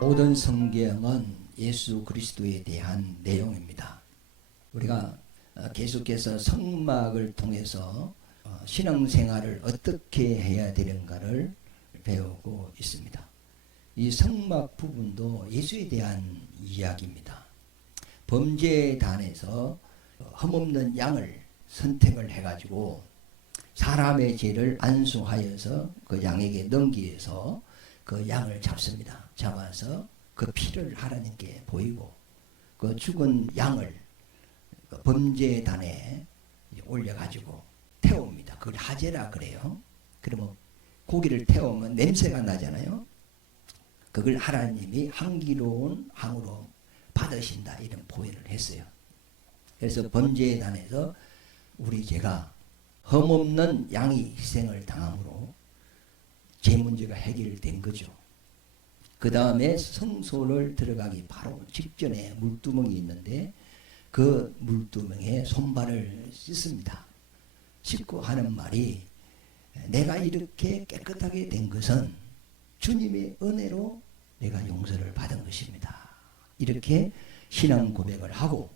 모든 성경은 예수 그리스도에 대한 내용입니다. 우리가 계속해서 성막을 통해서 신앙생활을 어떻게 해야 되는가를 배우고 있습니다. 이 성막 부분도 예수에 대한 이야기입니다. 범죄단에서 흠없는 양을 선택을 해가지고 사람의 죄를 안수하여서 그 양에게 넘기해서 그 양을 잡습니다. 잡아서 그 피를 하나님께 보이고 그 죽은 양을 그 범죄단에 올려가지고 태웁니다. 그걸 하제라 그래요. 그러면 고기를 태우면 냄새가 나잖아요. 그걸 하나님이 향기로운 향으로 받으신다 이런 보혈을 했어요. 그래서 범죄단에서 우리 죄가 흠없는 양이 희생을 당함으로 죄 문제가 해결된 거죠. 그 다음에 성소를 들어가기 바로 직전에 물두멍이 있는데 그 물두멍에 손발을 씻습니다. 씻고 하는 말이 내가 이렇게 깨끗하게 된 것은 주님의 은혜로 내가 용서를 받은 것입니다. 이렇게 신앙 고백을 하고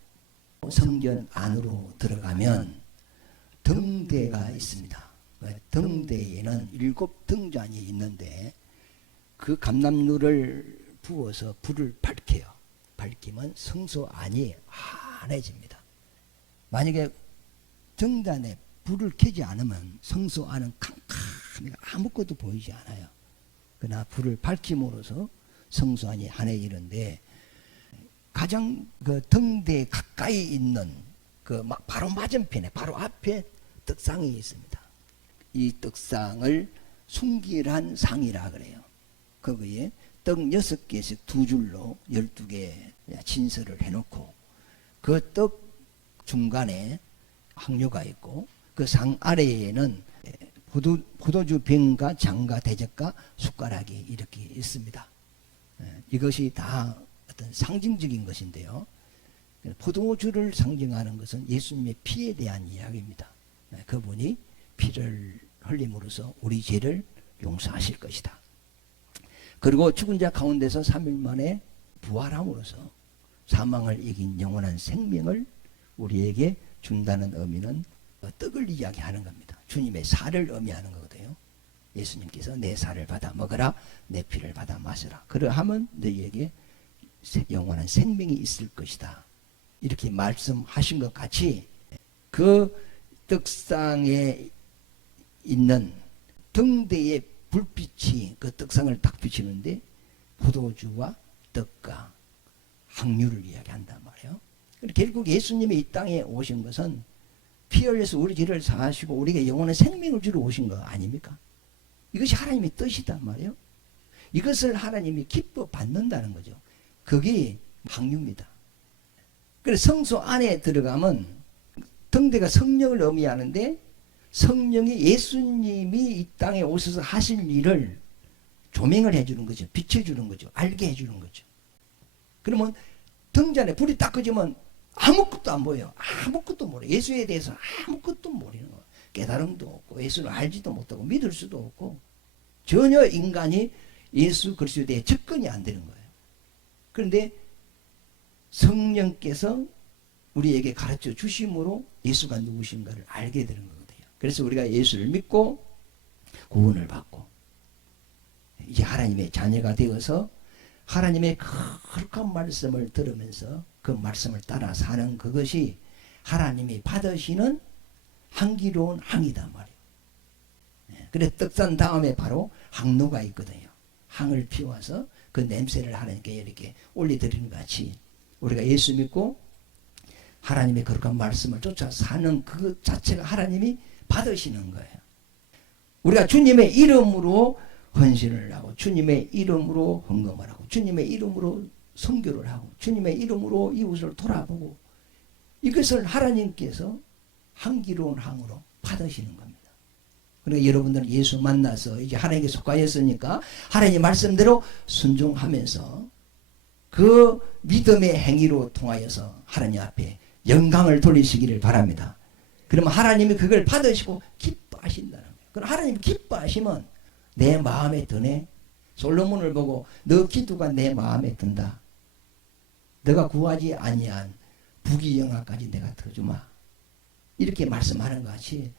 성전 안으로 들어가면 등대가 있습니다. 등대에는 7 등잔이 있는데 그 감람루를 부어서 불을 밝혀요. 밝히면 성소 안이 환해집니다. 만약에 등잔에 불을 켜지 않으면 성소 안은 캄캄해가 아무것도 보이지 않아요. 그러나 불을 밝힘으로써 성소 안이 환해지는데 가장 그 등대 가까이 있는 그 바로 맞은편에 바로 앞에 떡상이 있습니다. 이 떡상을 순결한 상이라 그래요. 거기에 떡 6개씩 2줄로 12개 진설을 해놓고 그 떡 중간에 항료가 있고 그 상 아래에는 포도주 병과 장과 대접과 숟가락이 이렇게 있습니다. 이것이 다 어떤 상징적인 것인데요. 포도주를 상징하는 것은 예수님의 피에 대한 이야기입니다. 그분이 피를 흘림으로써 우리 죄를 용서하실 것이다. 그리고 죽은 자 가운데서 3일 만에 부활함으로써 사망을 이긴 영원한 생명을 우리에게 준다는 의미는 떡을 이야기하는 겁니다. 주님의 살을 의미하는 거거든요. 예수님께서 내 살을 받아 먹으라, 내 피를 받아 마시라. 그러하면 너희에게 영원한 생명이 있을 것이다. 이렇게 말씀하신 것 같이 그 떡상에 있는 등대의 불빛이 그 떡상을 딱 비치는데 포도주와 떡과 항유를 이야기한단 말이에요. 결국 예수님이 이 땅에 오신 것은 피 흘려서 우리 죄를 사하시고 우리에게 영원한 생명을 주러 오신 거 아닙니까? 이것이 하나님의 뜻이단 말이에요. 이것을 하나님이 기뻐 받는다는 거죠. 그게 항유입니다. 그래서 성소 안에 들어가면 등대가 성령을 의미하는데 성령이 예수님이 이 땅에 오셔서 하실 일을 조명을 해주는 거죠. 비춰주는 거죠. 알게 해주는 거죠. 그러면 등잔에 불이 딱 꺼지면 아무것도 안 보여요. 아무것도 모르요. 예수에 대해서 아무것도 모르는 거예요. 깨달음도 없고 예수를 알지도 못하고 믿을 수도 없고 전혀 인간이 예수 그리스도에 대해 접근이 안 되는 거예요. 그런데 성령께서 우리에게 가르쳐 주심으로 예수가 누구신가를 알게 되는 거거든요. 그래서 우리가 예수를 믿고 구원을 받고 이제 하나님의 자녀가 되어서 하나님의 거룩한 말씀을 들으면서 그 말씀을 따라 사는 그것이 하나님이 받으시는 향기로운 향이단 말이에요. 그래서 떡산 다음에 바로 항로가 있거든요. 향을 피워서 그 냄새를 하나님께 이렇게 올려드리는 것 같이 우리가 예수 믿고 하나님의 거룩한 말씀을 쫓아 사는 그 자체가 하나님이 받으시는 거예요. 우리가 주님의 이름으로 헌신을 하고 주님의 이름으로 헌금을 하고 주님의 이름으로 선교를 하고 주님의 이름으로 이웃을 돌아보고 이것을 하나님께서 향기로운 향으로 받으시는 겁니다. 그러니까 여러분들은 예수 만나서 이제 하나님께 속하였으니까 하나님의 말씀대로 순종하면서 그 믿음의 행위로 통하여서 하나님 앞에 영광을 돌리시기를 바랍니다. 그러면 하나님이 그걸 받으시고 기뻐하신다는 거예요. 그럼 하나님이 기뻐하시면 내 마음에 드네 솔로몬을 보고 너 기도가 내 마음에 든다. 너가 구하지 아니한 부귀영화까지 내가 더 주마. 이렇게 말씀하는 것 같이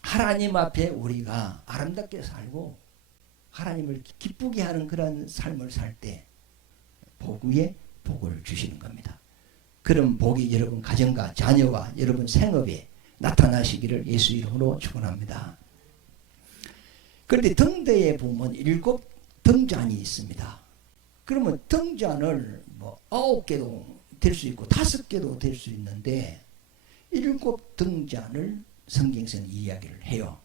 하나님 앞에 우리가 아름답게 살고 하나님을 기쁘게 하는 그런 삶을 살 때 복 위에 복을 주시는 겁니다. 그런 복이 여러분 가정과 자녀와 여러분 생업에 나타나시기를 예수 이름으로 축원합니다. 그런데 등대에 보면 7 등잔이 있습니다. 그러면 등잔을 뭐 9개도 될 수 있고 5개도 될 수 있는데 7 등잔을 성경에서는 이야기를 해요.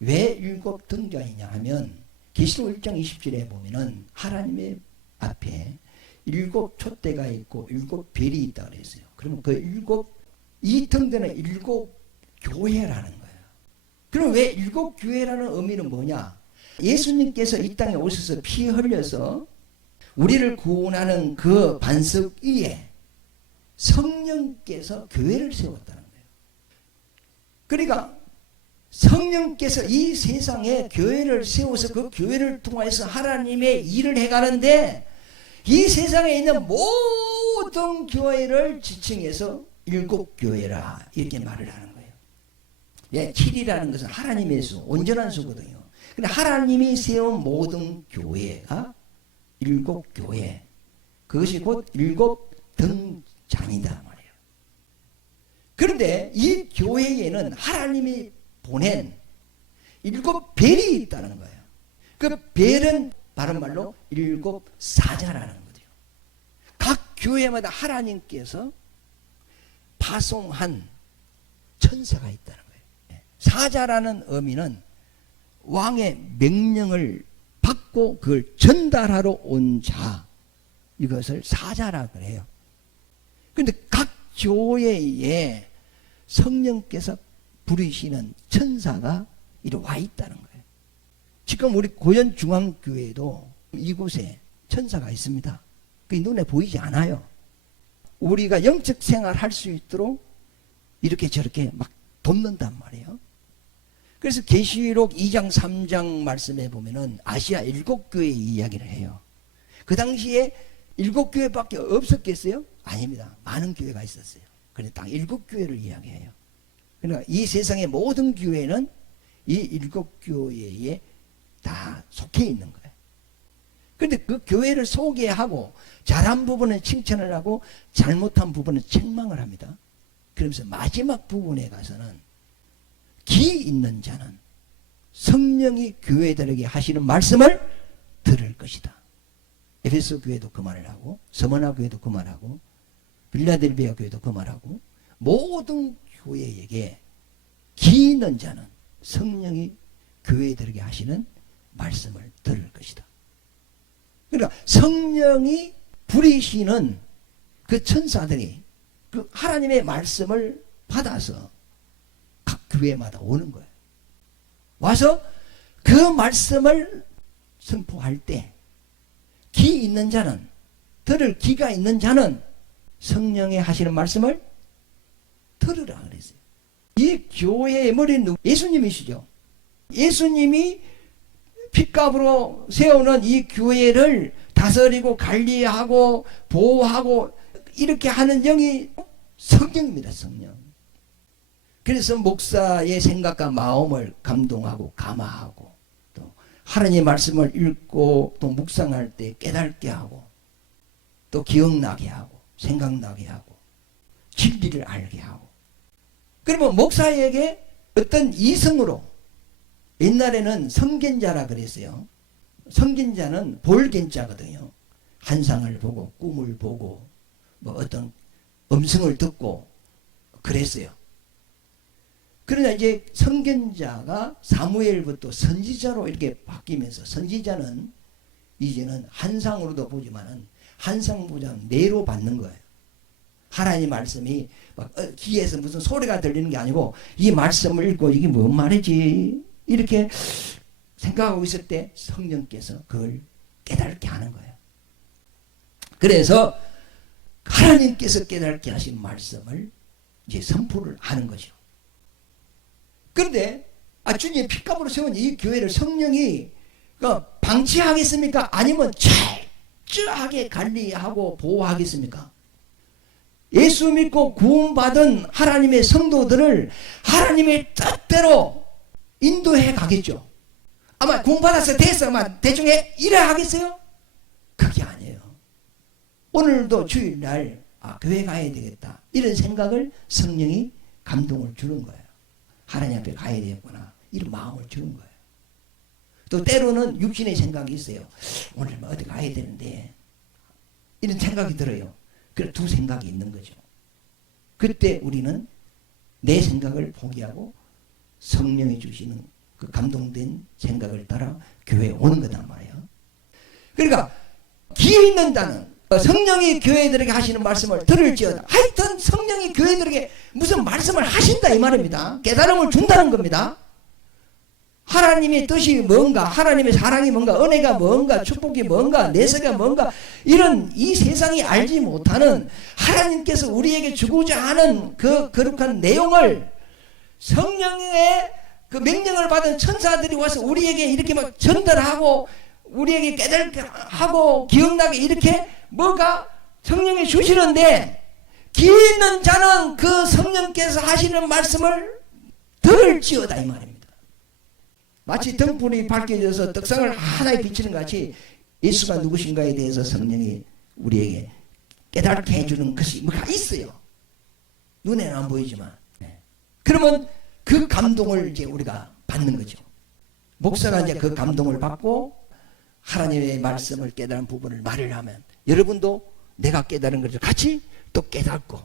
왜 7 등잔이냐 하면 계시록 1장 20절에 보면은 하나님의 앞에 7 촛대가 있고 7 별이 있다 그랬어요. 그러면 그 이 등대는 7 교회라는 거예요. 그럼 왜 7 교회라는 의미는 뭐냐? 예수님께서 이 땅에 오셔서 피 흘려서 우리를 구원하는 그 반석 위에 성령께서 교회를 세웠다는 거예요. 그러니까 성령께서 이 세상에 교회를 세워서 그 교회를 통해서 하나님의 일을 해가는데 이 세상에 있는 모든 교회를 지칭해서 7 교회라 이렇게 말을 하는 거예요. 예, 7이라는 것은 하나님의 수, 온전한 수거든요. 근데 하나님이 세운 모든 교회가 7 교회, 그것이 곧 7 등잔이다 말이에요. 그런데 이 교회에는 하나님이 보낸 7 별이 있다는 거예요. 그 별은 바른 말로 7 사자라는 거죠. 각 교회마다 하나님께서 파송한 천사가 있다는 거예요. 사자라는 의미는 왕의 명령을 받고 그걸 전달하러 온 자, 이것을 사자라 그래요. 그런데 각 교회에 성령께서 부르시는 천사가 이리 와 있다는 거예요. 지금 우리 고현중앙교회도 이곳에 천사가 있습니다. 그게 눈에 보이지 않아요. 우리가 영적 생활 할 수 있도록 이렇게 저렇게 막 돕는단 말이에요. 그래서 계시록 2장 3장 말씀에 보면은 아시아 7 교회 이야기를 해요. 그 당시에 7 교회밖에 없었겠어요? 아닙니다. 많은 교회가 있었어요. 그런데 딱 7 교회를 이야기해요. 그러니까 이 세상의 모든 교회는 이 7 교회에 다 속해 있는 거예요. 그런데 그 교회를 소개하고 잘한 부분은 칭찬을 하고 잘못한 부분은 책망을 합니다. 그러면서 마지막 부분에 가서는 기 있는 자는 성령이 교회들에게 하시는 말씀을 들을 것이다. 에베소 교회도 그 말을 하고 서머나 교회도 그 말하고 빌라델비아 교회도 그 말하고 모든 교회에게 기 있는 자는 성령이 교회들에게 하시는 말씀을 들을 것이다. 그러니까 성령이 부리시는 그 천사들이 그 하나님의 말씀을 받아서 각 교회마다 오는 거예요. 와서 그 말씀을 선포할 때 기 있는 자는, 들을 기가 있는 자는 성령이 하시는 말씀을 들으라 그랬어요. 이 교회의 머리는 예수님이시죠. 예수님이 핏값으로 세우는 이 교회를 다스리고 관리하고 보호하고 이렇게 하는 영이 성령입니다. 성령. 그래서 목사의 생각과 마음을 감동하고 감화하고 또 하나님의 말씀을 읽고 또 묵상할 때 깨닫게 하고 또 기억나게 하고 생각나게 하고 진리를 알게 하고. 그러면 목사에게 어떤 이성으로, 옛날에는 성견자라 그랬어요. 성견자는 볼견자거든요. 환상을 보고 꿈을 보고 뭐 어떤 음성을 듣고 그랬어요. 그러나 이제 선견자가 사무엘부터 선지자로 이렇게 바뀌면서, 선지자는 이제는 환상으로도 보지만은 환상보다 뇌로 받는 거예요. 하나님 말씀이 막 귀에서 무슨 소리가 들리는 게 아니고 이 말씀을 읽고 이게 뭔 말이지 이렇게 생각하고 있을 때 성령께서 그걸 깨닫게 하는 거예요. 그래서 하나님께서 깨닫게 하신 말씀을 이제 선포를 하는 거죠. 그런데 주님의 핏값으로 세운 이 교회를 성령이 방치하겠습니까? 아니면 철저하게 관리하고 보호하겠습니까? 예수 믿고 구원받은 하나님의 성도들을 하나님의 뜻대로 인도해 가겠죠. 아마 구원받아서 됐어, 아마 대충 이래 하겠어요? 그게 아니에요. 오늘도 주일날 교회 가야 되겠다, 이런 생각을 성령이 감동을 주는 거예요. 하나님 앞에 가야 되겠구나, 이런 마음을 주는 거예요. 또 때로는 육신의 생각이 있어요. 오늘 어디 가야 되는데, 이런 생각이 들어요. 그래, 두 생각이 있는 거죠. 그때 우리는 내 생각을 포기하고 성령이 주시는 그 감동된 생각을 따라 교회에 오는 거단 말이에요. 그러니까 기회 있는 자는 성령이 교회들에게 하시는 말씀을 들을지어다. 하여튼 성령이 교회들에게 무슨 말씀을 하신다 이 말입니다. 깨달음을 준다는 겁니다. 하나님의 뜻이 뭔가, 하나님의 사랑이 뭔가, 은혜가 뭔가, 축복이 뭔가, 내세가 뭔가, 이런 이 세상이 알지 못하는 하나님께서 우리에게 주고자 하는 그 거룩한 내용을 성령의 그 명령을 받은 천사들이 와서 우리에게 이렇게 막 전달하고 우리에게 깨닫게 하고 기억나게 이렇게 뭐가 성령이 주시는데, 기회 있는 자는 그 성령께서 하시는 말씀을 들을지어다 이 말입니다. 마치 등불이 밝혀져서 떡상을 하나에 비치는 같이 예수가 누구신가에 대해서 성령이 우리에게 깨닫게 해주는 것이 뭐가 있어요. 눈에는 안 보이지만. 그러면 그 감동을 이제 우리가 받는 거죠. 목사가 이제 그 감동을 받고 하나님의 말씀을 깨달은 부분을 말을 하면 여러분도 내가 깨달은 것을 같이 또 깨닫고,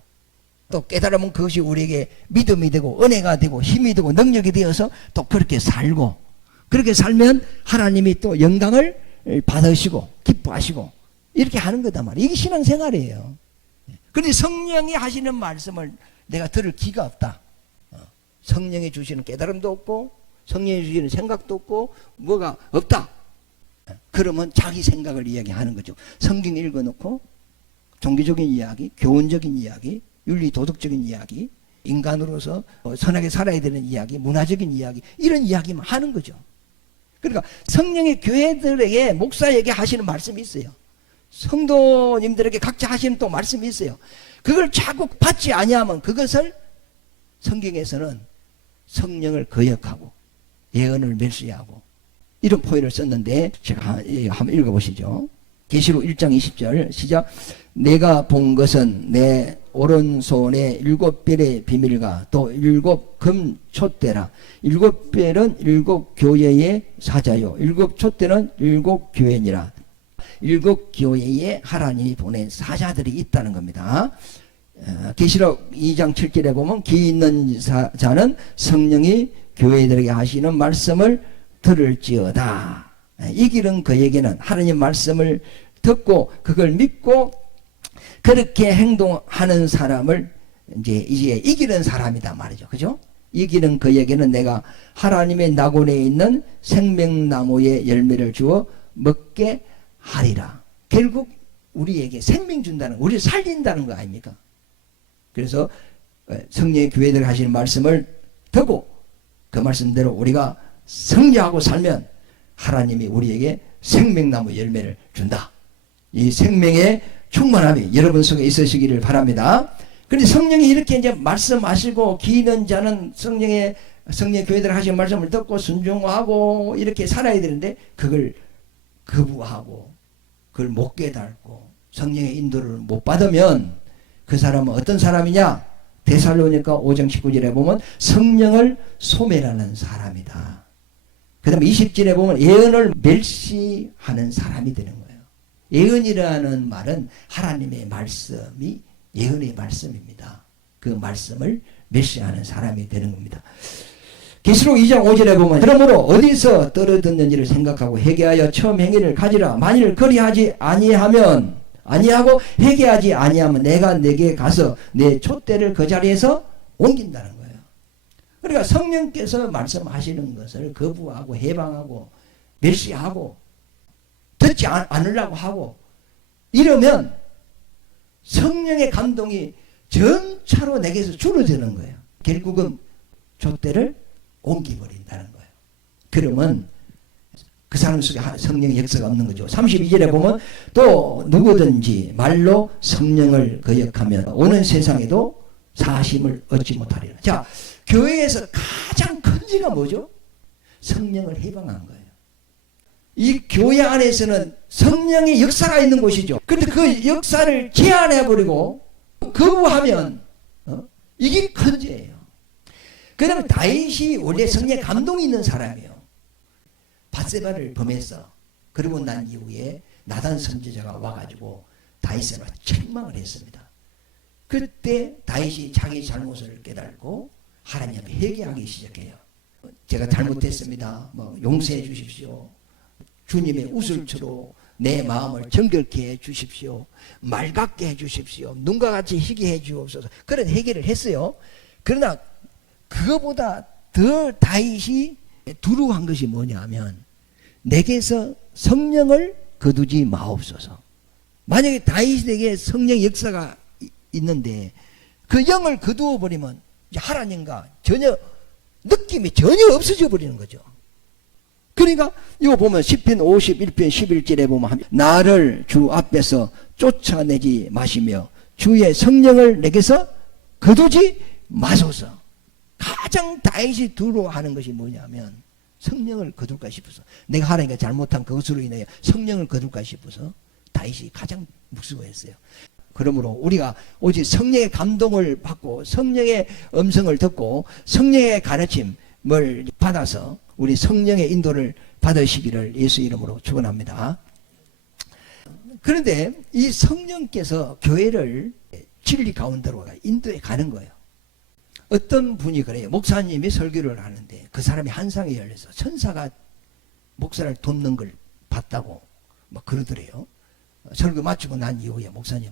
또 깨달으면 그것이 우리에게 믿음이 되고 은혜가 되고 힘이 되고 능력이 되어서 또 그렇게 살고, 그렇게 살면 하나님이 또 영광을 받으시고 기뻐하시고 이렇게 하는 거단 말이에요. 이게 신앙생활이에요. 그런데 성령이 하시는 말씀을 내가 들을 기가 없다. 성령이 주시는 깨달음도 없고 성령이 주시는 생각도 없고 뭐가 없다. 그러면 자기 생각을 이야기하는 거죠. 성경 읽어놓고 종교적인 이야기, 교훈적인 이야기, 윤리 도덕적인 이야기, 인간으로서 선하게 살아야 되는 이야기, 문화적인 이야기, 이런 이야기만 하는 거죠. 그러니까 성령의 교회들에게, 목사에게 하시는 말씀이 있어요. 성도님들에게 각자 하시는 또 말씀이 있어요. 그걸 자꾸 받지 아니하면 그것을 성경에서는 성령을 거역하고 예언을 멸시하고 이런 표현을 썼는데, 제가 한번 읽어보시죠. 계시록 1장 20절 시작. 내가 본 것은 내 오른손에 7별의 비밀과 또 7금 촛대라. 7별은 7교회의 사자요, 7촛대는 7교회니라. 7교회에 하나님이 보낸 사자들이 있다는 겁니다. 계시록 2장 7절에 보면 기 있는 자는 성령이 교회들에게 하시는 말씀을 들을지어다. 이 길은 그에게는 하나님 말씀을 듣고 그걸 믿고 그렇게 행동하는 사람을 이제 이기는 사람이다 말이죠. 그죠? 이기는 그에게는 내가 하나님의 낙원에 있는 생명나무의 열매를 주어 먹게 하리라. 결국 우리에게 생명 준다는, 우리를 살린다는 거 아닙니까? 그래서 성령의 교회들 하시는 말씀을 듣고 그 말씀대로 우리가 성리하고 살면 하나님이 우리에게 생명나무 열매를 준다. 이 생명의 충만함이 여러분 속에 있으시기를 바랍니다. 그런데 성령이 이렇게 이제 말씀하시고 기는 자는 성령의 교회들 하시는 말씀을 듣고 순종하고 이렇게 살아야 되는데 그걸 거부하고 그걸 못 깨닫고 성령의 인도를 못 받으면 그 사람은 어떤 사람이냐? 데살로니가 5장 19절에 보면 성령을 소멸하는 사람이다. 그 다음에 20절에 보면 예언을 멸시하는 사람이 되는 거예요. 예언이라는 말은 하나님의 말씀이 예언의 말씀입니다. 그 말씀을 멸시하는 사람이 되는 겁니다. 계시록 2장 5절에 보면 그러므로 어디서 떨어졌는지를 생각하고 회개하여 처음 행위를 가지라. 만일 그리하지 아니하고 회개하지 아니하면 내가 내게 가서 내 촛대를 그 자리에서 옮긴다는 거예요. 그러니까 성령께서 말씀하시는 것을 거부하고 해방하고 멸시하고 듣지 않으려고 하고 이러면 성령의 감동이 전차로 내게서 줄어드는 거예요. 결국은 촛대를 옮겨버린다는 거예요. 그러면 그 사람 속에 성령의 역사가 없는 거죠. 32절에 보면 또 누구든지 말로 성령을 거역하면 오는 세상에도 사심을 얻지 못하리라. 자, 교회에서 가장 큰 죄가 뭐죠? 성령을 해방한 거예요. 이 교회 안에서는 성령의 역사가 있는 곳이죠. 그런데 그 역사를 제한해버리고 거부하면 이게 큰 죄예요. 그 다음에 다윗이 원래 성령의 감동이 있는 사람이에요. 밧세바를 범했어. 그러고 난 이후에 나단 선지자가 와가지고 다윗을 책망을 했습니다. 그때 다윗이 자기 잘못을 깨달고 하나님 앞에 회개하기 시작해요. 제가 잘못했습니다. 용서해 주십시오. 주님의 우슬초로 내 마음을 정결케 해 주십시오. 맑게 해 주십시오. 눈과 같이 희게 해 주옵소서. 그런 회개를 했어요. 그러나 그거보다 더 다윗이 두려워한 것이 뭐냐면 내게서 성령을 거두지 마옵소서. 만약에 다윗에게 성령 역사가 있는데 그 영을 거두어 버리면 하나님과 전혀 느낌이 전혀 없어져 버리는 거죠. 그러니까 이거 보면 시편 51편 11절에 보면 나를 주 앞에서 쫓아내지 마시며 주의 성령을 내게서 거두지 마소서. 가장 다윗이 두려워하는 것이 뭐냐면 성령을 거둘까 싶어서, 내가 하나님과 잘못한 그것으로 인하여 성령을 거둘까 싶어서 다윗이 가장 무서워했어요. 그러므로 우리가 오직 성령의 감동을 받고 성령의 음성을 듣고 성령의 가르침을 받아서 우리 성령의 인도를 받으시기를 예수 이름으로 축원합니다. 그런데 이 성령께서 교회를 진리 가운데로 인도해 가는 거예요. 어떤 분이 그래요. 목사님이 설교를 하는데 그 사람이 한상에 열려서 천사가 목사를 돕는 걸 봤다고 막 그러더래요. 설교 마치고 난 이후에 목사님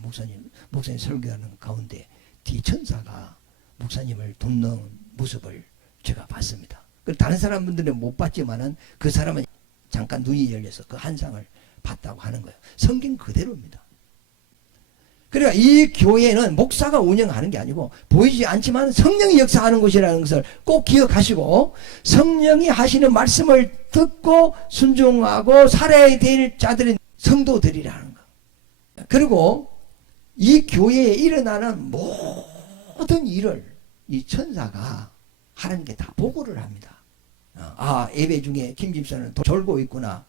설교하는 가운데 뒤 천사가 목사님을 돕는 모습을 제가 봤습니다. 다른 사람들은 못 봤지만은 그 사람은 잠깐 눈이 열려서 그 한상을 봤다고 하는 거예요. 성경 그대로입니다. 그러니까 이 교회는 목사가 운영하는 게 아니고 보이지 않지만 성령이 역사하는 곳이라는 것을 꼭 기억하시고 성령이 하시는 말씀을 듣고 순종하고 살아야 될 자들인 성도들이라는 거. 그리고 이 교회에 일어나는 모든 일을 이 천사가 하나님께 다 보고를 합니다. 예배 중에 김 집사는 졸고 있구나.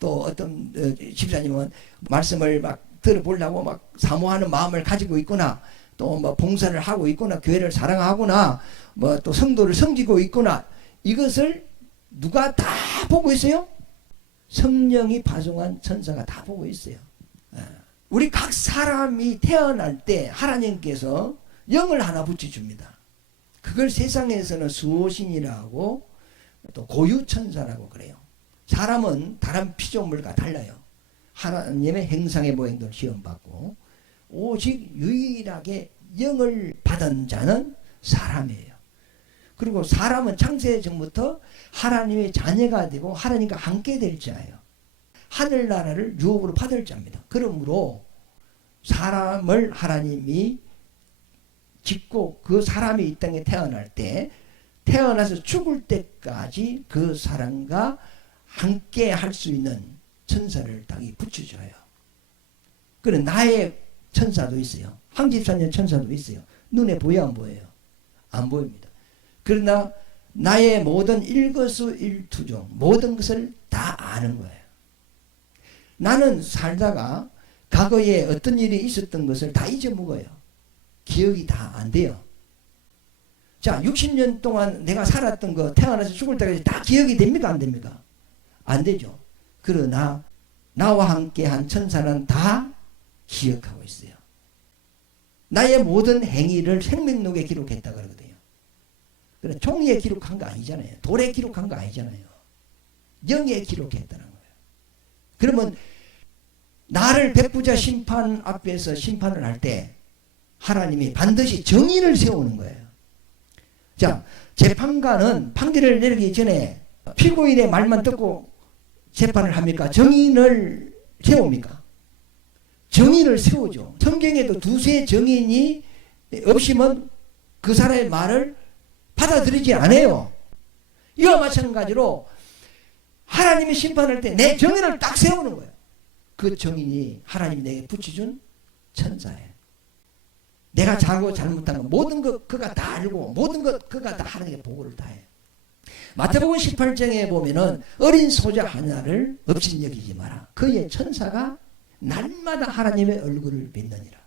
또 어떤 집사님은 말씀을 막 들어보려고 막 사모하는 마음을 가지고 있구나. 또 뭐 봉사를 하고 있구나. 교회를 사랑하구나. 뭐 또 성도를 섬기고 있구나. 이것을 누가 다 보고 있어요? 성령이 파송한 천사가 다 보고 있어요. 우리 각 사람이 태어날 때 하나님께서 영을 하나 붙여줍니다. 그걸 세상에서는 수호신이라고 또 고유천사라고 그래요. 사람은 다른 피조물과 달라요. 하나님의 행상의 모형들 시험받고 오직 유일하게 영을 받은 자는 사람이에요. 그리고 사람은 창세 전부터 하나님의 자녀가 되고 하나님과 함께 될 자예요. 하늘나라를 유업으로 받을 자입니다. 그러므로 사람을 하나님이 짓고 그 사람이 이 땅에 태어날 때 태어나서 죽을 때까지 그 사람과 함께 할 수 있는 천사를 땅에 붙여줘요. 그래 나의 천사도 있어요. 황집사님 천사도 있어요. 눈에 보여 안 보여요? 안 보입니다. 그러나 나의 모든 일거수일투족 모든 것을 다 아는 거예요. 나는 살다가 과거에 어떤 일이 있었던 것을 다 잊어먹어요. 기억이 다 안 돼요. 자, 60년 동안 내가 살았던 거 태어나서 죽을 때까지 다 기억이 됩니까? 안 됩니까? 안 되죠. 그러나 나와 함께한 천사는 다 기억하고 있어요. 나의 모든 행위를 생명록에 기록했다 그러거든요. 그래 종이에 기록한 거 아니잖아요. 돌에 기록한 거 아니잖아요. 영에 기록했다는 거예요. 그러면 나를 백부자 심판 앞에서 심판을 할 때 하나님이 반드시 정인을 세우는 거예요. 자, 재판관은 판결을 내리기 전에 피고인의 말만 듣고 재판을 합니까? 정인을 세웁니까? 정인을 세우죠. 성경에도 두세 정인이 없으면 그 사람의 말을 받아들이지 않아요. 이와 마찬가지로 하나님이 심판할 때 내 정의를 딱 세우는 거예요. 그 정인이 하나님이 내게 붙여준 천사예요. 내가 자고 잘못한 거 모든 것 그가 다 알고 모든 것 그가 다 하나님께 보고를 다 해요. 마태복음 18장에 보면은 어린 소자 하나를 없인 여기지 마라. 그의 천사가 날마다 하나님의 얼굴을 뵙느니라.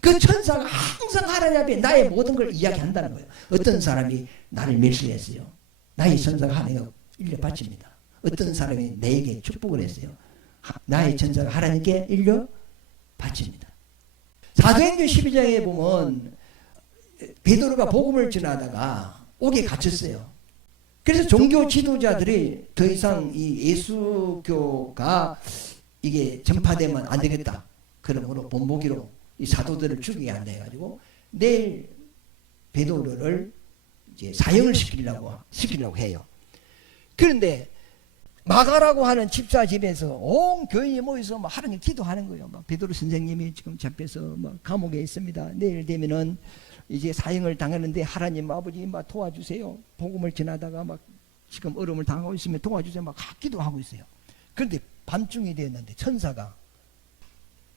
그 천사가 항상 하나님 앞에 나의 모든 걸 이야기한다는 거예요. 어떤 사람이 나를 멸시했어요. 나의 천사가 하나님께 일려 바칩니다. 어떤 사람이 내게 축복을 했어요. 나의 천사가 하나님께 일려 바칩니다. 사도행전 12장에 보면 베드로가 복음을 전하다가 옥에 갇혔어요. 그래서 종교 지도자들이 더 이상 이 예수교가 이게 전파되면 안 되겠다. 그러므로 본보기로 이 사도들을 죽이게 한다 해가지고 내일 베드로를 이제 사형을 시키려고 해요. 그런데 마가라고 하는 집사 집에서 온 교인이 모여서 막 하나님 기도하는 거예요. 막 베드로 선생님이 지금 잡혀서 막 감옥에 있습니다. 내일 되면은 이제 사형을 당하는데 하나님 아버지 막 도와주세요. 복음을 전하다가 막 지금 어려움을 당하고 있으면 도와주세요. 막 기도하고 있어요. 그런데 밤중이 되었는데 천사가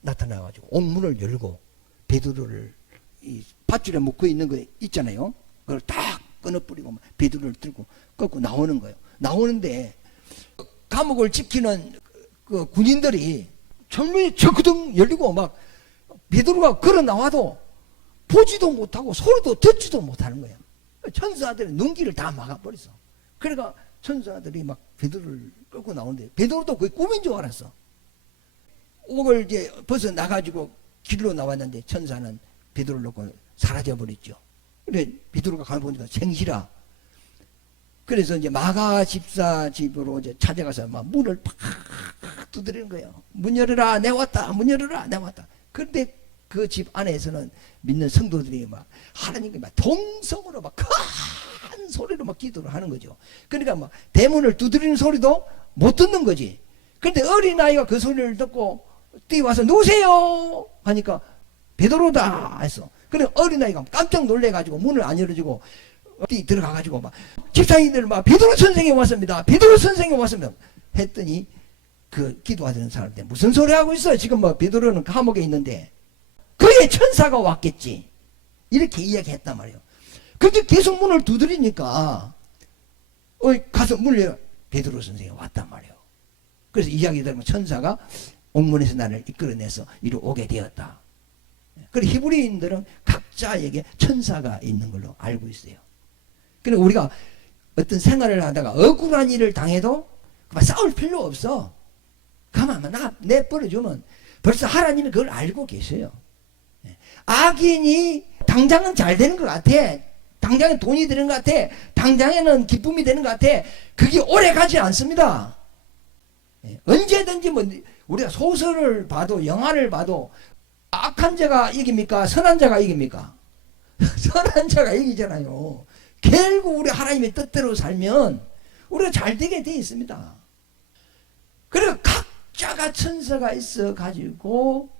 나타나가지고 옥문을 열고 베드로를 이 밧줄에 묶어 있는 거 있잖아요. 그걸 딱 끊어버리고 베드로를 들고 꺾고 나오는 거예요. 나오는데 감옥을 지키는 그 군인들이 철문이 저그덩 열리고 막 베드로가 걸어 나와도 보지도 못하고 소리도 듣지도 못하는 거야. 천사들이 눈길을 다 막아버렸어. 그러니까 천사들이 막 베드로를 끌고 나오는데 베드로도 그게 꿈인 줄 알았어. 옥을 이제 벗어 나가지고 길로 나왔는데 천사는 베드로를 놓고 사라져버렸죠. 그래 베드로가 가만 보니까 생시라. 그래서 이제 마가 집사 집으로 이제 찾아가서 막 문을 팍 두드리는 거예요. 문 열어라, 내 왔다. 문 열어라, 내 왔다. 그런데 그 집 안에서는 믿는 성도들이 막 하나님께 막 동성으로 막 큰 소리로 막 기도를 하는 거죠. 그러니까 막 대문을 두드리는 소리도 못 듣는 거지. 그런데 어린아이가 그 소리를 듣고 뛰어와서 누구세요? 하니까 베드로다 했어. 그래 어린아이가 깜짝 놀래가지고 문을 안 열어주고 들어가가지고 막 집사님들 막 베드로 선생님 왔습니다. 베드로 선생님 왔습니다. 했더니 그 기도하는 사람들 무슨 소리 하고 있어? 지금 뭐 베드로는 감옥에 있는데 그의 천사가 왔겠지. 이렇게 이야기했단 말이에요. 근데 계속 문을 두드리니까 가서 문을 열어. 베드로 선생이 왔단 말이에요. 그래서 이야기 들으면 천사가 옥문에서 나를 이끌어내서 이리 오게 되었다. 그리고 히브리인들은 각자에게 천사가 있는 걸로 알고 있어요. 그래서 우리가 어떤 생활을 하다가 억울한 일을 당해도 싸울 필요 없어. 가만 내버려주면 벌써 하나님이 그걸 알고 계세요. 악인이 당장은 잘 되는 것 같아. 당장에 돈이 되는 것 같아. 당장에는 기쁨이 되는 것 같아. 그게 오래 가지 않습니다. 언제든지 뭐 우리가 소설을 봐도 영화를 봐도 악한 자가 이깁니까? 선한 자가 이깁니까? 선한 자가 이기잖아요. 결국 우리 하나님의 뜻대로 살면 우리가 잘 되게 돼 있습니다. 그리고 각자가 천사가 있어 가지고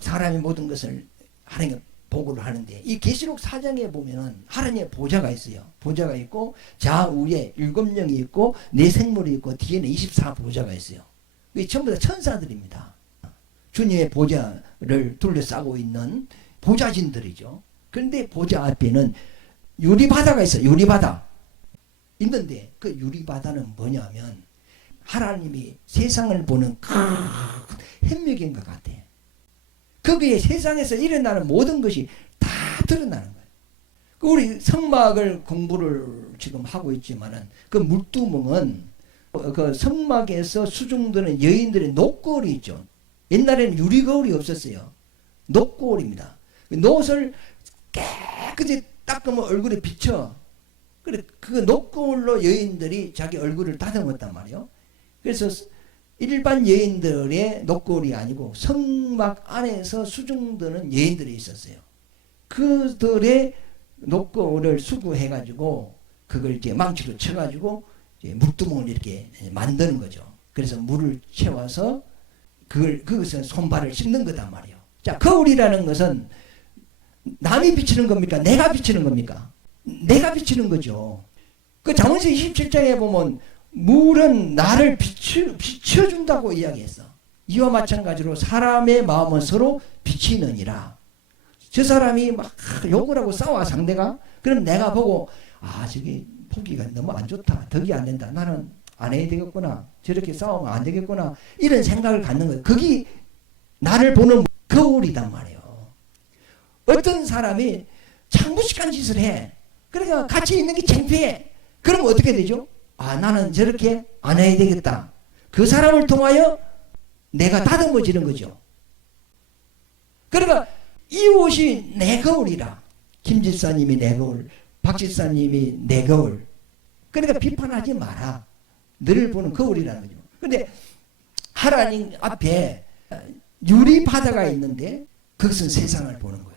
사람의 모든 것을 하나님께 보고를 하는데 이 계시록 4장에 보면은 하나님의 보좌가 있어요. 보좌가 있고 좌우에 7명이 있고 4생물이 있고 뒤에는 24보좌가 있어요. 이게 전부 다 천사들입니다. 주님의 보좌를 둘러싸고 있는 보좌진들이죠. 그런데 보좌 앞에는 유리바다가 있어요. 유리바다 있는데 그 유리바다는 뭐냐면 하나님이 세상을 보는 큰 햄목인 것 같아. 거기에 세상에서 일어나는 모든 것이 다 드러나는 거예요. 우리 성막을 공부를 지금 하고 있지만은 그 물두멍은 그 성막에서 수중되는 여인들의 녹거울이 있죠. 옛날에는 유리거울이 없었어요. 녹거울입니다. 노옷을 깨끗이 닦으면 얼굴에 비쳐. 그래 그 녹거울로 여인들이 자기 얼굴을 다듬었단 말이에요. 그래서 일반 여인들의 녹거울이 아니고 성막 안에서 수중드는 여인들이 있었어요. 그들의 녹거울을 수거해가지고 그걸 이제 망치로 쳐가지고 이제 물두멍을 이렇게 만드는 거죠. 그래서 물을 채워서 그것은 손발을 씻는 거단 말이에요. 자, 거울이라는 것은 남이 비치는 겁니까? 내가 비치는 겁니까? 내가 비치는 거죠. 그 잠언서 27장에 보면 물은 나를 비춰준다고 이야기했어. 이와 마찬가지로 사람의 마음은 서로 비치느니라. 저 사람이 막 욕을 하고 싸워 상대가. 그럼 내가 보고 저기 보기가 너무 안 좋다. 덕이 안 된다. 나는 안 해야 되겠구나. 저렇게 싸우면 안 되겠구나. 이런 생각을 갖는 거예요. 그게 나를 보는 거울이단 말이에요. 어떤 사람이 참 무식한 짓을 해. 그러니까 같이 있는 게 창피해. 그러면 어떻게 되죠? 나는 저렇게 안 해야 되겠다. 그 사람을 통하여 내가 다듬어지는 거죠. 그러니까 이웃이 내 거울이라. 김 집사님이 내 거울, 박 집사님이 내 거울. 그러니까 비판하지 마라. 너를 보는 거울이라는 거죠. 그런데 하나님 앞에 유리 바다가 있는데 그것은 세상을 보는 거예요.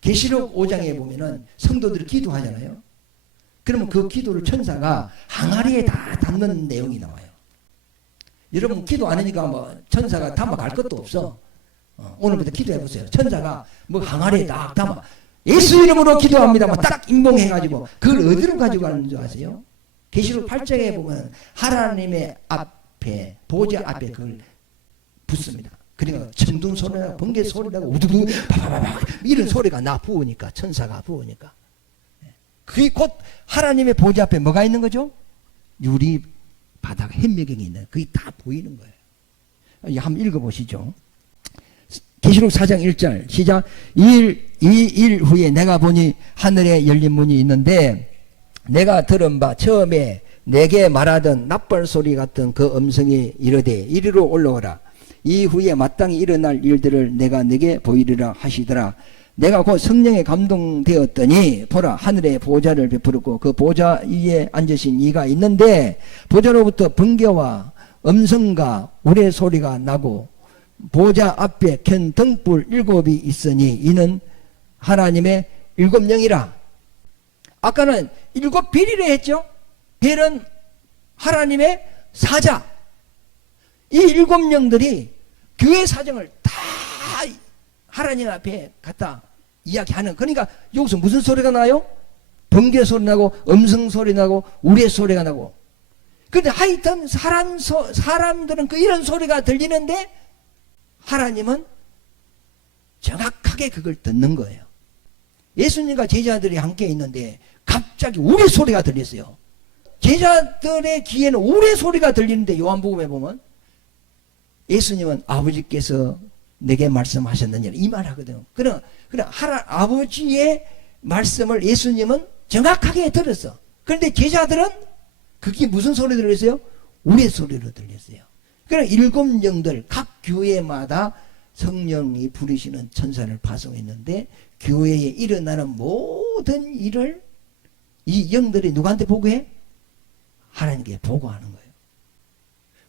계시록 5장에 보면은 성도들이 기도하잖아요. 그러면 그 기도를 천사가 항아리에 다 담는 내용이 나와요. 여러분 기도 안 하니까 뭐 천사가 담아갈 것도 없어. 오늘부터 기도해 보세요. 천사가 뭐 항아리에 딱 담아 예수 이름으로 기도합니다. 딱 인봉해가지고 그걸 어디로 가지고 가는 줄 아세요? 계시록 8장에 보면 하나님의 앞에 보좌 앞에 그걸 붓습니다. 그러니까 천둥 소리나 번개 소리나 우두두 바바바바 이런 소리가 나 부으니까 천사가 부으니까 그게 곧 하나님의 보좌 앞에 뭐가 있는 거죠? 유리 바다가 현미경이 있는 그게 다 보이는 거예요. 한번 읽어보시죠. 계시록 4장 1절 시작. 이 일 후에 내가 보니 하늘에 열린 문이 있는데 내가 들은 바 처음에 내게 말하던 납발 소리 같은 그 음성이 이르되 이리로 올라오라. 이후에 마땅히 일어날 일들을 내가 네게 보이리라 하시더라. 내가 곧 성령에 감동되었더니 보라 하늘에 보좌를 베풀었고 그 보좌 위에 앉으신 이가 있는데 보좌로부터 번개와 음성과 우레 소리가 나고 보좌 앞에 켠 등불 7이 있으니 이는 하나님의 7영이라. 아까는 7별이라 했죠. 별은 하나님의 사자. 이 7영들이 교회 사정을 다 하나님 앞에 갖다 이야기하는. 그러니까 여기서 무슨 소리가 나요? 번개 소리 나고 음성 소리 나고 우레 소리가 나고. 그런데 하여튼 사람들은 이런 소리가 들리는데 하나님은 정확하게 그걸 듣는 거예요. 예수님과 제자들이 함께 있는데 갑자기 우레 소리가 들렸어요. 제자들의 귀에는 우레 소리가 들리는데 요한복음에 보면 예수님은 아버지께서 내게 말씀하셨느냐 이 말 하거든요. 그럼 아버지의 말씀을 예수님은 정확하게 들었어. 그런데 제자들은 그게 무슨 소리 들렸어요? 우레 소리로 들렸어요. 그럼 7영들 각 교회마다 성령이 부르시는 천사를 파송했는데 교회에 일어나는 모든 일을 이 영들이 누구한테 보고해? 하나님께 보고하는 거예요.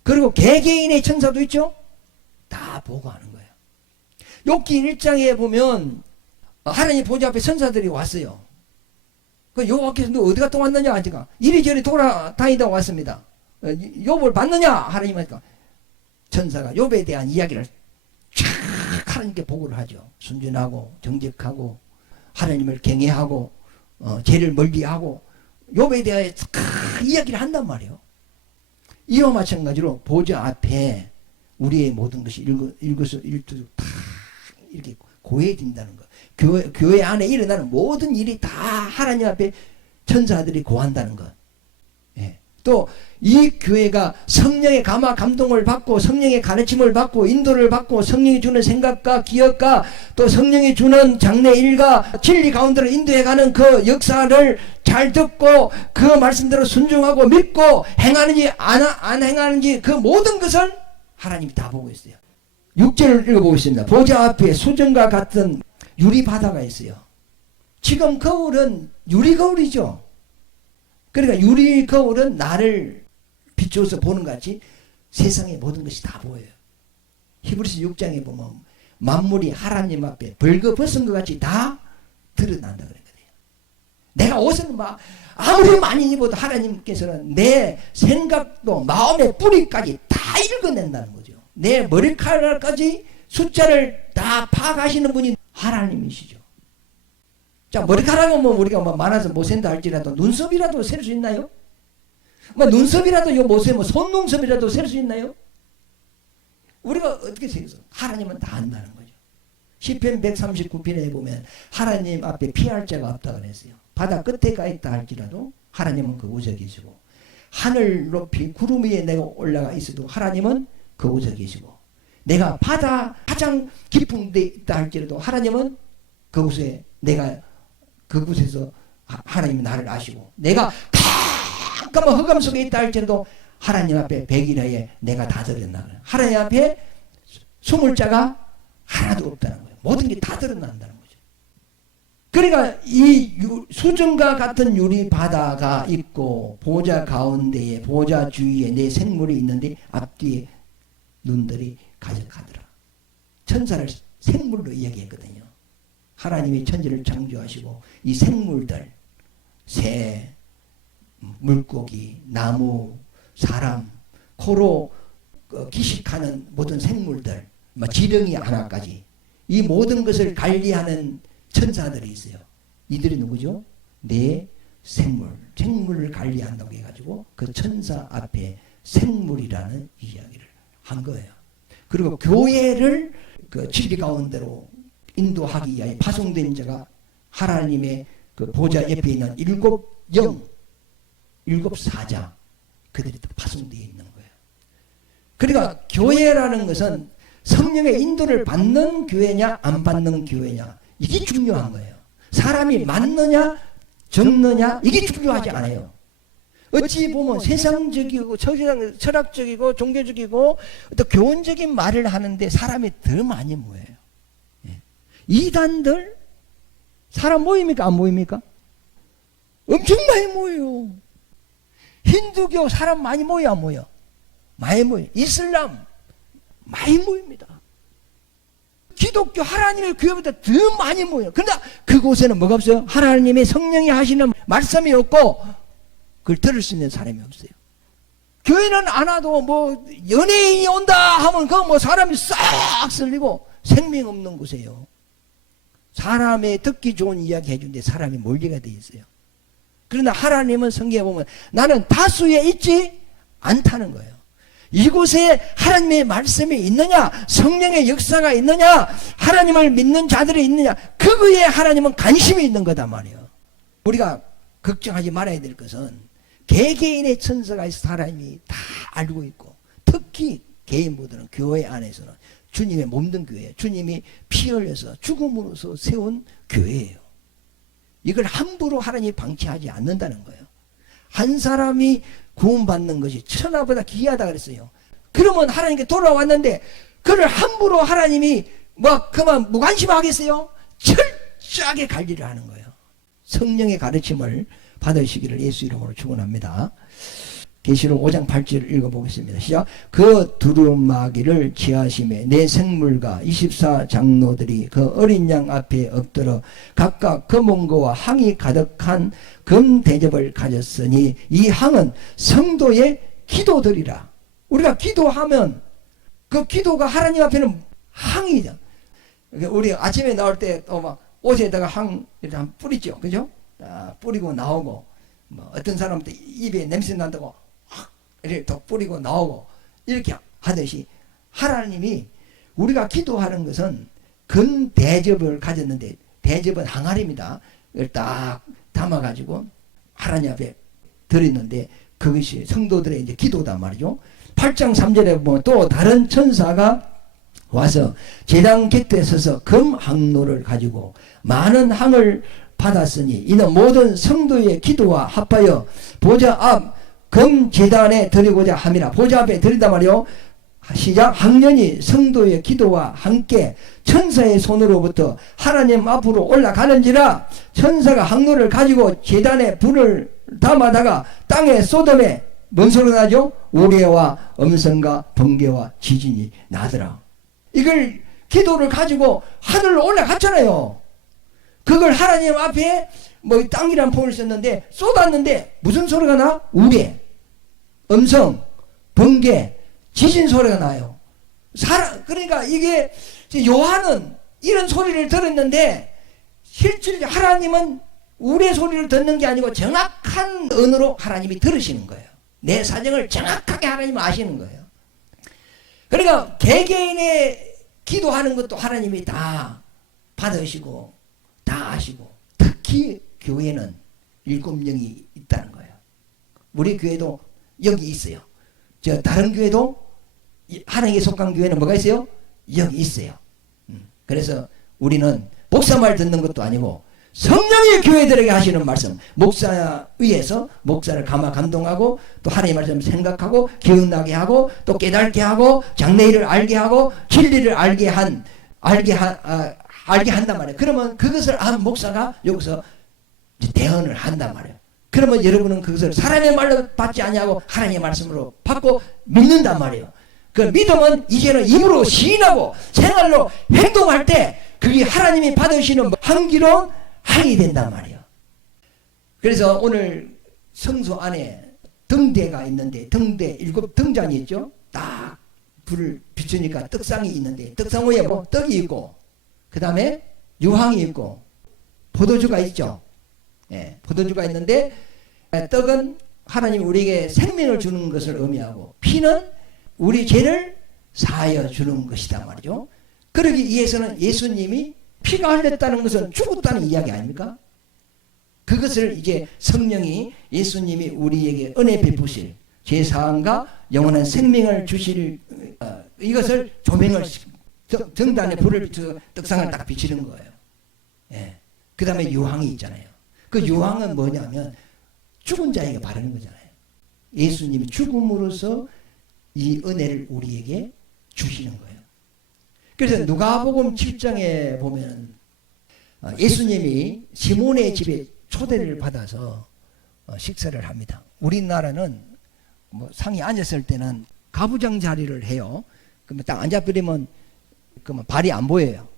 그리고 개개인의 천사도 있죠? 다 보고하는 거예요. 욥기 1장에 보면 하나님 보좌 앞에 천사들이 왔어요. 그 여호와께서 너 어디 갔다 왔느냐 하니까 이리저리 돌아다니다 왔습니다. 욥을 봤느냐 하나님하니까 천사가 욥에 대한 이야기를 쫙 하나님께 보고를 하죠. 순전하고 정직하고 하나님을 경외하고 죄를 멀리하고 욥에 대하여 이야기를 한단 말이에요. 이와 마찬가지로 보좌 앞에 우리의 모든 것이 일거수일투족 다 이렇게 고해진다는 거. 교회 안에 일어나는 모든 일이 다 하나님 앞에 천사들이 고한다는 것. 예. 또 이 교회가 성령의 감화 감동을 받고 성령의 가르침을 받고 인도를 받고 성령이 주는 생각과 기억과 또 성령이 주는 장래 일과 진리 가운데로 인도해가는 그 역사를 잘 듣고 그 말씀대로 순종하고 믿고 행하는지 안 행하는지 그 모든 것을 하나님이 다 보고 있어요. 6절을 읽어보겠습니다. 보좌 앞에 수정과 같은 유리 바다가 있어요. 지금 거울은 유리 거울이죠. 그러니까 유리 거울은 나를 비추어서 보는 것 같이 세상의 모든 것이 다 보여요. 히브리서 6장에 보면 만물이 하나님 앞에 벌거벗은 것 같이 다 드러난다 그랬거든요. 내가 옷을 막 아무리 많이 입어도 하나님께서는 내 생각도 마음의 뿌리까지 다 읽어낸다는 거죠. 내 머리카락까지 숫자를 다 파악하시는 분이 하나님이시죠. 자, 머리카락은 뭐 우리가 많아서 못 센다 할지라도 눈썹이라도 셀 수 있나요? 뭐 눈썹이라도 요 못세 뭐 손눈썹이라도 셀 수 있나요? 우리가 어떻게 세서 하나님은 다 안다는 거죠. 시편 139편에 보면 하나님 앞에 피할 자가 없다 그랬어요. 바다 끝에 가 있다 할지라도 하나님은 그곳에 계시고, 하늘 높이 구름 위에 내가 올라가 있어도 하나님은 그곳에 계시고, 내가 바다 가장 깊은 데 있다 할지라도 하나님은 그곳에, 내가 그곳에서 하나님이 나를 아시고, 내가 깜깜한 흑암 속에 있다 할지라도 하나님 앞에 백일하에 내가 다 드러난다. 하나님 앞에 숨을 자가 하나도 없다는 거예요. 모든 게 다 드러난다는 거죠. 그러니까 이 수정과 같은 유리 바다가 있고, 보좌 가운데에, 보좌 주위에 내 생물이 있는데 앞뒤에 눈들이 가득하더라. 천사를 생물로 이야기했거든요. 하나님이 천지를 창조하시고 이 생물들, 새, 물고기, 나무, 사람, 코로 기식하는 모든 생물들, 지렁이 하나까지, 이 모든 것을 관리하는 천사들이 있어요. 이들이 누구죠? 내 생물, 생물을 관리한다고 해가지고 그 천사 앞에 생물이라는 이야기를 한 거예요. 그리고 교회를 그 진리 가운데로 인도하기 위하여 파송된 자가 하나님의 그 보좌 옆에 있는 일곱 영, 일곱 사자, 그들이 또 파송되어 있는 거예요. 그러니까 교회라는 것은 성령의 인도를 받는 교회냐 안 받는 교회냐, 이게 중요한 거예요. 사람이 많느냐 적느냐 이게 중요하지 않아요. 어찌 보면 세상적이고 철학적이고 종교적이고 또 교훈적인 말을 하는데 사람이 더 많이 모여요. 이단들 사람 모입니까 안 모입니까? 엄청 많이 모여요. 힌두교 사람 많이 모여 안 모여? 많이 모여. 이슬람 많이 모입니다. 기독교 하나님의 교회보다 더 많이 모여요. 그러나 그곳에는 뭐가 없어요? 하나님의 성령이 하시는 말씀이 없고 그걸 들을 수 있는 사람이 없어요. 교회는 안 와도 뭐 연예인이 온다 하면 그 뭐 사람이 싹 쓸리고 생명 없는 곳이에요. 사람의 듣기 좋은 이야기 해주는데 사람이 몰리가 돼 있어요. 그러나 하나님은 성경에 보면 나는 다수에 있지 않다는 거예요. 이곳에 하나님의 말씀이 있느냐, 성령의 역사가 있느냐, 하나님을 믿는 자들이 있느냐, 그거에 하나님은 관심이 있는 거단 말이에요. 우리가 걱정하지 말아야 될 것은 개개인의 천사가 사람이 다 알고 있고, 특히 개인보다는 교회 안에서는 주님의 몸된 교회, 주님이 피 흘려서 죽음으로써 세운 교회예요. 이걸 함부로 하나님이 방치하지 않는다는 거예요. 한 사람이 구원받는 것이 천하보다 귀하다 그랬어요. 그러면 하나님께 돌아왔는데 그를 함부로 하나님이 뭐 그만 무관심하겠어요? 철저하게 관리를 하는 거예요. 성령의 가르침을 받으시기를 예수 이름으로 축원합니다. 계시록 5장 8절을 읽어보겠습니다. 시작. 그 두루마기를 취하심에 내 생물과 24장로들이 그 어린 양 앞에 엎드려 각각 검은 거와 항이 가득한 금 대접을 가졌으니 이 항은 성도의 기도들이라. 우리가 기도하면 그 기도가 하나님 앞에는 항이죠. 우리 아침에 나올 때 또 막 옷에다가 항 이렇게 뿌리죠. 그죠? 뿌리고 나오고, 뭐 어떤 사람도 입에 냄새 난다고 이렇게 더 뿌리고 나오고 이렇게 하듯이 하나님이 우리가 기도하는 것은 금 대접을 가졌는데, 대접은 항아리입니다. 이걸 딱 담아가지고 하나님 앞에 드렸는데 그것이 성도들의 이제 기도단 말이죠. 8장 3절에 보면 또 다른 천사가 와서 제단 곁에 서서 금 항로를 가지고 많은 항을 받았으니 이는 모든 성도의 기도와 합하여 보좌 앞 금 제단에 드리고자 함이라. 보좌 앞에 드린단 말이요. 시작. 학년이 성도의 기도와 함께 천사의 손으로부터 하나님 앞으로 올라가는지라. 천사가 항로를 가지고 제단에 불을 담아다가 땅에 쏟음에 뭔 소리가 나죠? 우레와 음성과 번개와 지진이 나더라. 이걸 기도를 가지고 하늘로 올라갔잖아요. 그걸 하나님 앞에 뭐 땅이란 표현을 썼는데 쏟았는데 무슨 소리가 나? 우레, 음성, 번개, 지진 소리가 나요. 그러니까 이게 요한은 이런 소리를 들었는데 실제 하나님은 우레 소리를 듣는 게 아니고 정확한 언어로 하나님이 들으시는 거예요. 내 사정을 정확하게 하나님은 아시는 거예요. 그러니까 개개인의 기도하는 것도 하나님이 다 받으시고 다 아시고, 특히 교회는 7영이 있다는 거예요. 우리 교회도 여기 있어요. 저 다른 교회도 하나님께 속한 교회는 뭐가 있어요? 여기 있어요. 그래서 우리는 목사 말 듣는 것도 아니고 성령이 교회들에게 하시는 말씀, 목사 위에서 목사를 감화 감동하고 또 하나님의 말씀을 생각하고 기억나게 하고 또 깨닫게 하고 장래일을 알게 하고 진리를 알게 한단 말이에요. 그러면 그것을 목사가 여기서 대언을 한단 말이에요. 그러면 여러분은 그것을 사람의 말로 받지 아니하고 하나님의 말씀으로 받고 믿는단 말이에요. 그 믿음은 이제는 입으로 시인하고 생활로 행동할 때 그게 하나님이 받으시는 한기로운 항이 된단 말이에요. 그래서 오늘 성소 안에 등대가 있는데, 등대 7등잔이 있죠. 딱 불을 비추니까 떡상이 있는데, 떡상 위에 뭐 떡이 있고 그 다음에 유황이 있고 포도주가 있죠. 예, 포도주가 있는데, 떡은 하나님이 우리에게 생명을 주는 것을 의미하고, 피는 우리 죄를 사하여 주는 것이다 말이죠. 그러기 위해서는 예수님이 피가 흘렸다는 것은 죽었다는 이야기 아닙니까? 그것을 이제 성령이, 예수님이 우리에게 은혜 베푸실, 죄사함과 영원한 생명을 주실, 이것을 조명을, 정단에 불을 비춰서 떡상을 딱 비치는 거예요. 예. 그 다음에 유황이 있잖아요. 그 유황은 뭐냐면 죽은 자에게 바르는 거잖아요. 예수님이 죽음으로써 이 은혜를 우리에게 주시는 거예요. 그래서 누가복음 7장에 보면 예수님이 시몬의 집에 초대를 받아서 식사를 합니다. 우리나라는 뭐 상이 앉았을 때는 가부장 자리를 해요. 그러면 딱 앉아버리면 그러면 발이 안 보여요.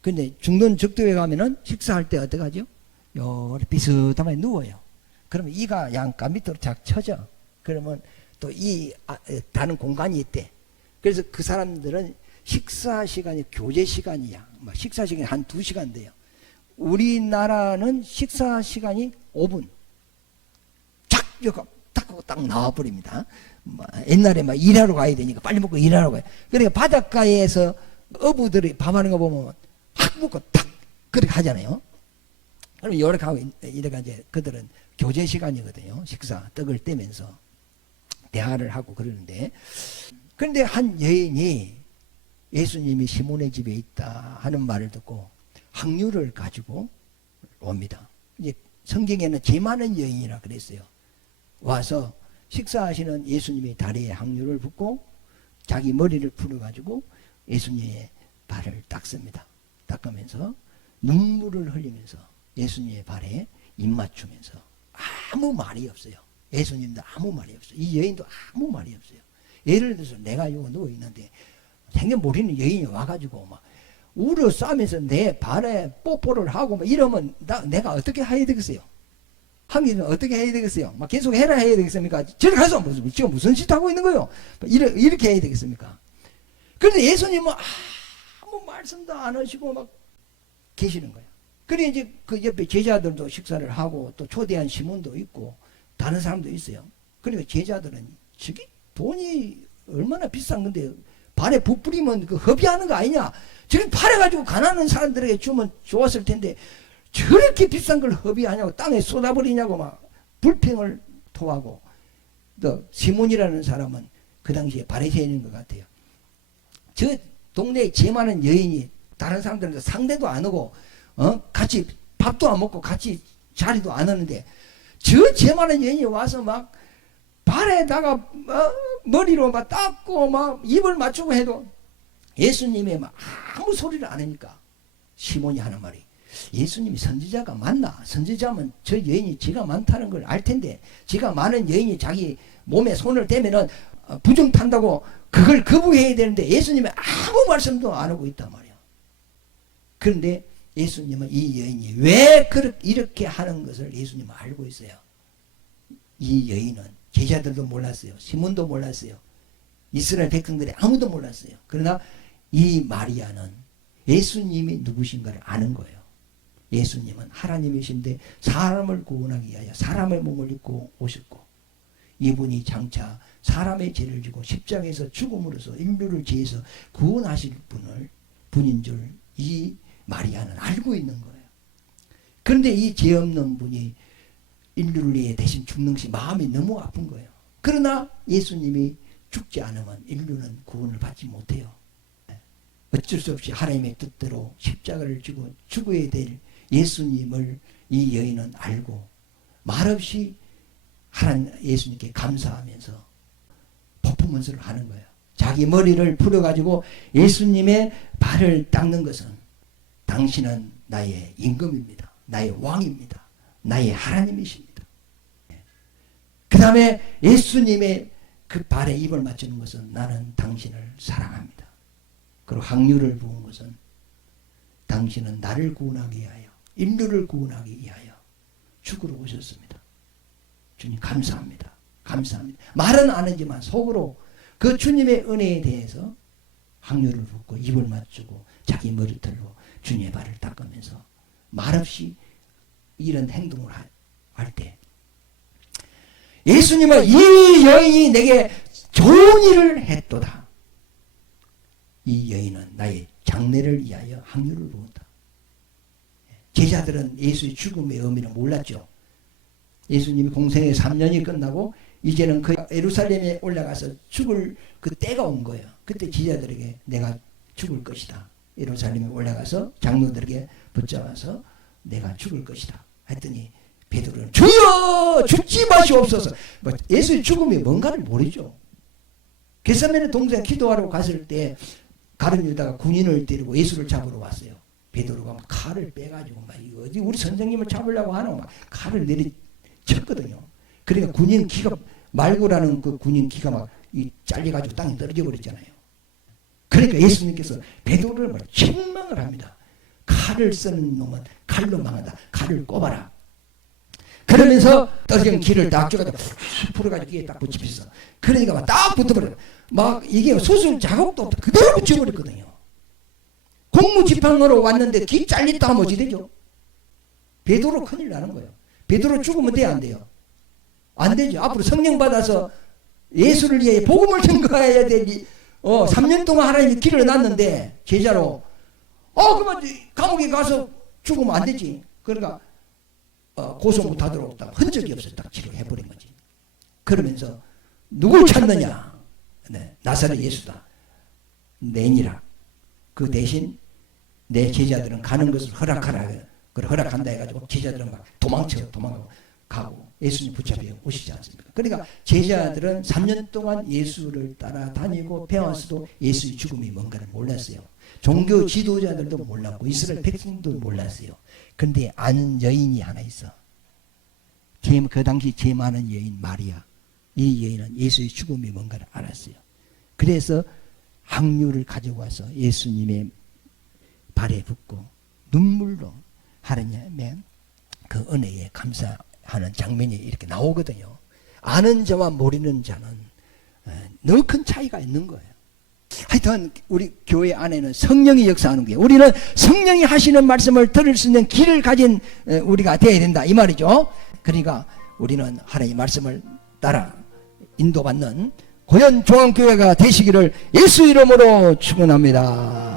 근데 중동 적도에 가면은 식사할 때 어떡하죠? 요렇게 비슷하게 누워요. 그러면 이가 양가 밑으로 착 쳐져. 그러면 또 이 다른 공간이 있대. 그래서 그 사람들은 식사 시간이 교제 시간이야. 식사 시간이 한 2시간 돼요. 우리나라는 식사 시간이 5분. 착 이거 딱 하고 딱 나와버립니다. 옛날에 막 일하러 가야 되니까 빨리 먹고 일하러 가요. 그러니까 바닷가에서 어부들이 밥하는 거 보면 확 먹고 탁 그렇게 하잖아요. 그럼 이렇게 하고 이래가 이제 그들은 교제 시간이거든요. 식사 떡을 떼면서 대화를 하고 그러는데, 그런데 한 여인이 예수님이 시몬의 집에 있다 하는 말을 듣고 항유를 가지고 옵니다. 이제 성경에는 제 많은 여인이라 그랬어요. 와서 식사하시는 예수님의 다리에 항유를 붓고 자기 머리를 풀어가지고 예수님의 발을 닦습니다. 닦으면서 눈물을 흘리면서 예수님의 발에 입 맞추면서 아무 말이 없어요. 예수님도 아무 말이 없어요. 이 여인도 아무 말이 없어요. 예를 들어서 내가 여기 누워 있는데 생전 모르는 여인이 와가지고 막 울어 싸면서 내 발에 뽀뽀를 하고 막 이러면 내가 어떻게 해야 되겠어요? 한기는 어떻게 해야 되겠어요? 막 계속 해라 해야 되겠습니까? 저리 가서 지금 무슨 짓 하고 있는 거예요? 이렇게 해야 되겠습니까? 그런데 예수님은 아무 말씀도 안 하시고 막 계시는 거예요. 그래 이제 그 옆에 제자들도 식사를 하고 또 초대한 시몬도 있고 다른 사람도 있어요. 그러니까 제자들은 저기 돈이 얼마나 비싼 건데 발에 부풀리면 그 허비하는 거 아니냐? 저렇게 팔아가지고 가난한 사람들에게 주면 좋았을 텐데 저렇게 비싼 걸 허비하냐고 땅에 쏟아버리냐고 막 불평을 토하고, 또 시몬이라는 사람은 그 당시에 바리새인인 것 같아요. 저 동네에 제 많은 여인이 다른 사람들한테 상대도 안 하고 같이 밥도 안 먹고 같이 자리도 안 하는데 저 제 많은 여인이 와서 막 발에다가 머리로 막 닦고 막 입을 맞추고 해도 예수님이 막 아무 소리를 안 하니까 시몬이 하는 말이, 예수님이 선지자가 맞나? 선지자면 저 여인이 지가 많다는 걸 알 텐데 지가 많은 여인이 자기 몸에 손을 대면은 부정 탄다고 그걸 거부해야 되는데 예수님이 아무 말씀도 안 하고 있단 말이야. 그런데 예수님은 이 여인이 왜 이렇게 하는 것을 예수님은 알고 있어요. 이 여인은 제자들도 몰랐어요. 시몬도 몰랐어요. 이스라엘 백성들이 아무도 몰랐어요. 그러나 이 마리아는 예수님이 누구신가를 아는 거예요. 예수님은 하나님이신데 사람을 구원하기 위하여 사람의 몸을 입고 오셨고 이분이 장차 사람의 죄를 지고 십자가에서 죽음으로써 인류를 죄에서 구원하실 분인 줄 이 마리아는 알고 있는 거예요. 그런데 이 죄 없는 분이 인류를 위해 대신 죽는 것이 마음이 너무 아픈 거예요. 그러나 예수님이 죽지 않으면 인류는 구원을 받지 못해요. 어쩔 수 없이 하나님의 뜻대로 십자가를 지고 죽어야 될 예수님을 이 여인은 알고 말없이 예수님께 감사하면서 퍼포먼스를 하는 거예요. 자기 머리를 풀어가지고 예수님의 발을 닦는 것은 당신은 나의 임금입니다. 나의 왕입니다. 나의 하나님이십니다. 그 다음에 예수님의 그 발에 입을 맞추는 것은 나는 당신을 사랑합니다. 그리고 항유를 부은 것은 당신은 나를 구원하기 위하여 인류를 구원하기 위하여 죽으러 오셨습니다. 주님 감사합니다. 감사합니다. 말은 안 하지만 속으로 그 주님의 은혜에 대해서 항유를 붓고 입을 맞추고 자기 머리털로 주님의 발을 닦으면서 말없이 이런 행동을 할 때 예수님은 이 여인이 내게 좋은 일을 했도다. 이 여인은 나의 장래를 위하여 항유를 부었다. 제자들은 예수의 죽음의 의미를 몰랐죠. 예수님이 공생의 3년이 끝나고 이제는 그 예루살렘에 올라가서 죽을 그 때가 온 거예요. 그때 제자들에게 내가 죽을 것이다. 예루살렘에 올라가서 장로들에게 붙잡아서 내가 죽을 것이다. 했더니 베드로는 주여 죽지 마시옵소서. 예수의 죽음이 뭔가를 모르죠. 겟세마네 동산 기도하러 갔을 때 가룟 유다가 군인을 데리고 예수를 잡으러 왔어요. 베드로가 막 칼을 빼가지고 막 이거 어디 우리 선생님을 잡으려고 하나 막 칼을 내리쳤거든요. 그러니까 군인 기가 말고라는 그 군인 기가 막 잘려가지고 땅에 떨어져 버렸잖아요. 그러니까 예수님께서 베드로를 막 책망을 합니다. 칼을 쓰는 놈은 칼로 망한다. 칼을 꼽아라. 그러면서 떨어진 길을 딱 쪼가지고 풀어가지고 귀에 딱 붙이면서 그러니까 막 딱 붙어버려요. 막 이게 수술 작업도 없고 그대로 붙여버렸거든요. 공무집행으로 왔는데 귀 잘렸다 하면 어찌 되죠? 베드로 큰일 나는 거예요. 베드로 죽으면 돼요, 안 돼요? 안 되죠. 앞으로 성령 받아서 예수를 위해 복음을 증거해야 되지. 3년 동안 하나님이 길을 놨는데 제자로 그러면 감옥에 가서 죽으면 안 되지. 그러니까 고소 못하도록 딱 흔적이 없어 딱 치료해버린 거지. 그러면서 누굴 찾느냐? 네, 나사렛 예수다. 내니라. 그 대신 내 제자들은 가는 것을 허락하라. 그래 허락한다 해가지고 제자들은 막 도망가고 가고 예수님 붙잡혀 오시지 않습니까? 그러니까 제자들은 3년 동안 예수를 따라다니고 배웠어도 예수의 죽음이 뭔가를 몰랐어요. 종교 지도자들도 몰랐고 이스라엘 백성도 몰랐어요. 그런데 아는 여인이 하나 있어. 그 당시 제일 많은 여인 마리아. 이 여인은 예수의 죽음이 뭔가를 알았어요. 그래서 항유를 가져와서 예수님의 발에 붓고 눈물로 하나님의 그 은혜에 감사하는 장면이 이렇게 나오거든요. 아는 자와 모르는 자는 너무 큰 차이가 있는 거예요. 하여튼 우리 교회 안에는 성령이 역사하는 거예요. 우리는 성령이 하시는 말씀을 들을 수 있는 길을 가진 우리가 되어야 된다 이 말이죠. 그러니까 우리는 하나님의 말씀을 따라 인도받는 고현 종합교회가 되시기를 예수 이름으로 축원합니다.